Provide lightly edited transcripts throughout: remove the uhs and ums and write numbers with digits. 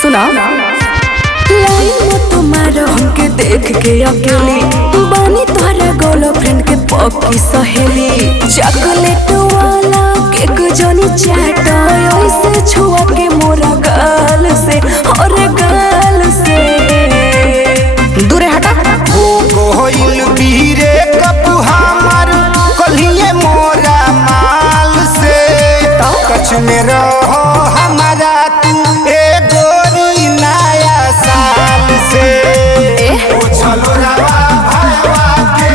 सुना लाइन में तुम्हारा हमके देख के अकेली बानी तोहरा गर्लफ्रेंड के पक्की सहेली। चॉकलेट वाला केक जोनी चाट ऐसे छुआ के मोरा गाल से और गाल से दूर हटा। हो गोइल बीरे कप हमार कलिए मोरा माल से कछ में रहो हमारा तू ए गोरी नया साल से। ओ चलो रवा भयवा के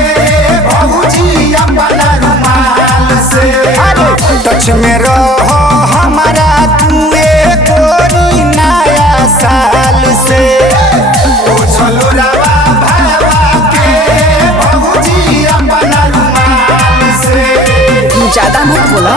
बहुजी अपना रुमाल से कछ में रहो हमारा तू ए गोरी नया साल से। ओ चलो रवा ज्यादा मत बोला।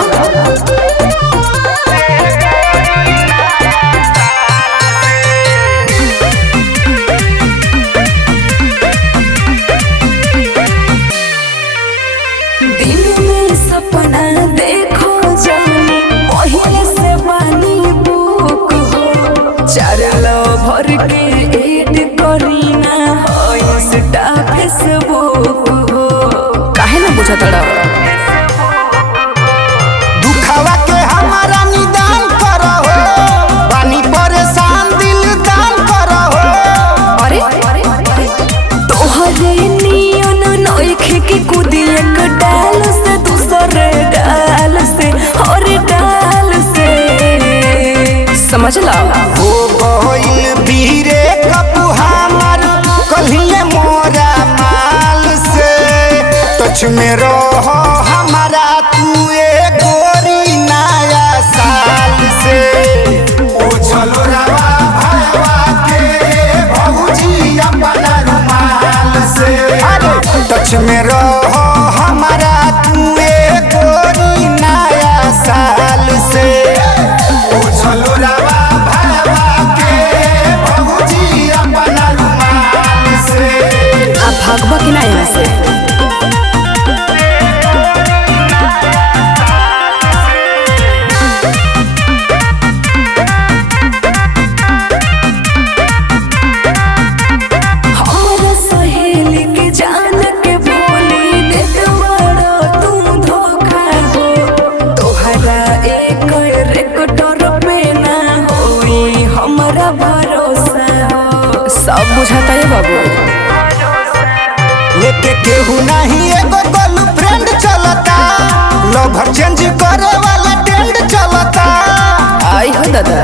दिन में सपना देखो जानी पहले से बानी बुक हो। चार लो भर के एड करीना हो इंस्टा फेसबुक हो। काहे ना बुझा तड़ा की कूदी एक डाल से दूसरे डाल से और डाल से समझ ला। हो गोइल बीरे कप हमार कलिए मोरा माल से टच में रहो हमारा तू ए गोरी नया साल से। ओ चलो रवा भयवा के बहुजी अपना रुमाल से टच में रहो हमारा तू ए गोरी नया साल से। ओ चलो रवा भयवा के बहुजी अपना रुमाल से। आप भागवा कि ना यहाँ से। सब बुझाता है बाबू लेके केहू नहीं एगो गर्लफ्रेंड चलता लवर चेंज करे वाला ट्रेंड चलता। आई हो दादा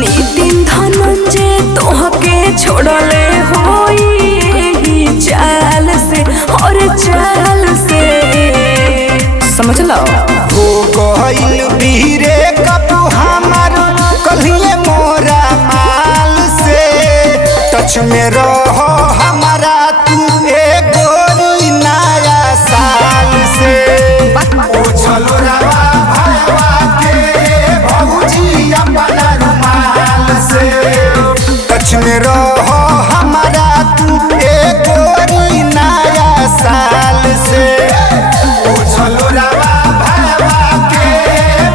नितिन धनंजय तोहके छोड़ले होई चाल से और चाल से समझ लो। हो गोइल बीरे कप हमार कलिए मोरा माल से टच में रहो हमारा तू ए गोरी नया साल से। ओ चलो रवा भयवा के बहुजी अपना रुमाल से टच में रहो हमारा तू ए गोरी नया साल से। ओ चलो रवा भयवा के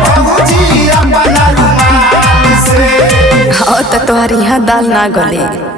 बहुजी अपना रुमाल से। हाँ तो तुम्हारी यहाँ दाल ना गले।